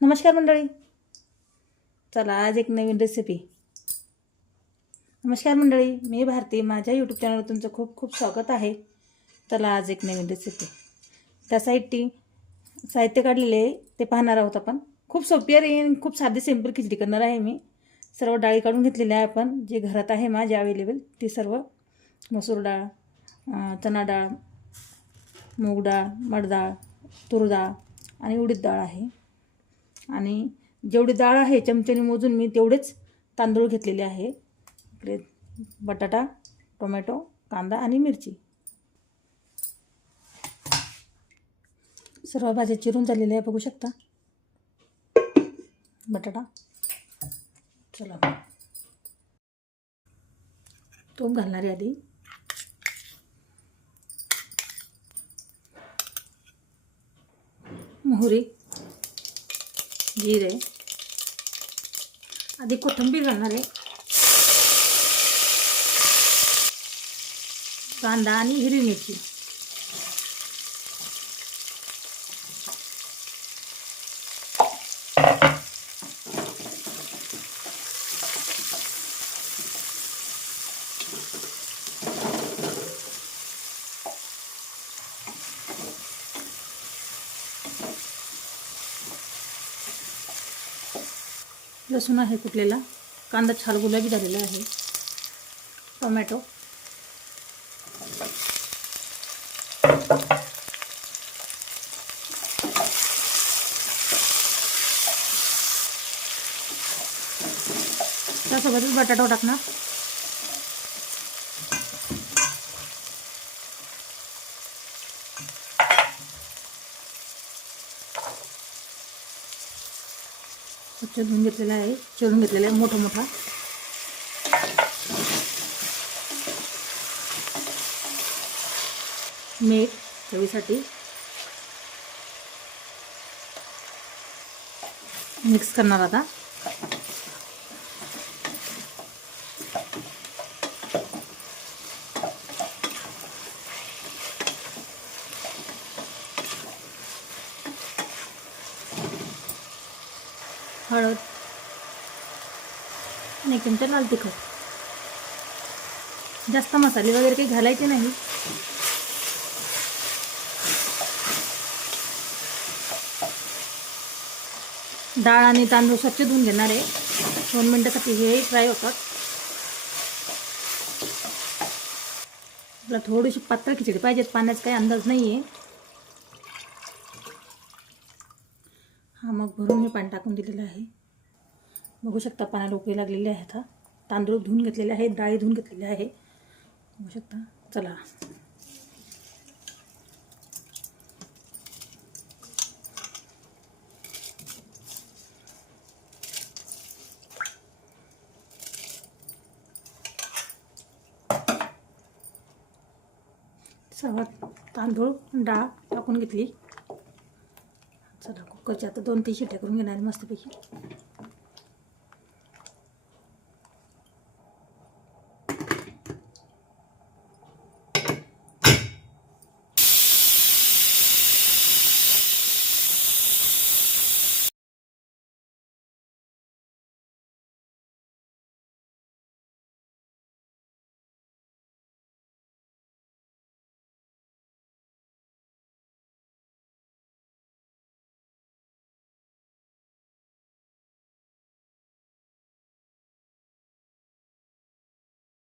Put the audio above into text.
नमस्कार मंडळी. चला आज एक नवीन रेसिपी नमस्कार मंडळी मी भारती. माझ्या यूट्यूब चॅनलवर तुमचं खूप खूप स्वागत आहे. चला आज एक नवीन रेसिपी त्यासाठी साहित्य काढलेले आहे. ते पाहणार आहोत आपण. खूप सोपी आहे आणि खूप साधी सिंपल खिचडी करणार आहे मी. सर्व डाळी काढून घेतलेल्या आहे आपण. जे घरात आहे माझ्या अवेलेबल ती सर्व मसूर डाळ चना चणा डाळ मूग डाळ मड डाळ तूर डाळ आणि उडीद डाळ आहे. आणि जेवढी डाळ आहे चमच्याने मोजून मी तेवढेच तांदूळ घेतलेले आहे. इकडे बटाटा टोमॅटो कांदा आणि मिरची. सर्व भाज्या चिरून झालेल्या आहे बघू शकता. बटाटा. चला. तूप घालणार आहे आधी. मोहरी. जिरे आधी कोथिंबीर घालणार आहे. कांदा आणि हिरवी मिरची. लसूण आहे कुठलेला. कांदा छान गुलाबी झालेला आहे. टोमॅटो. त्यासोबतच बटाटा टाकणार. स्वच्छ धुवून घेतलेला आहे चिरून घेतलेला आहे मोठा मोठा. मीठ चवीसाठी मिक्स करणार आता. हळद. आणि एक चमचा लाल तिखट. जास्त मसाले वगैरे काही घालायचे नाही. डाळ आणि तांदूळ स्वच्छ धुवून घेणार आहे. दोन मिनटासाठी हे फ्राय होतात. आपला थोडीशी पातळ खिचडी पाहिजेत. पाण्याचा काही अंदाज नाही आहे हा मग भरून मी पाणी टाकून दिलेलं आहे. बघू शकता पाण्याला उकळी लागलेली आहे आता. तांदूळ धुवून घेतलेले आहेत डाळी धुवून घेतलेली आहे. बघू शकता. चला. सर्वात तांदूळ डाळ टाकून घेतली. चला कुकरच्या आता दोन तीन शिट्ट्या करून घेणार मस्तपैकी.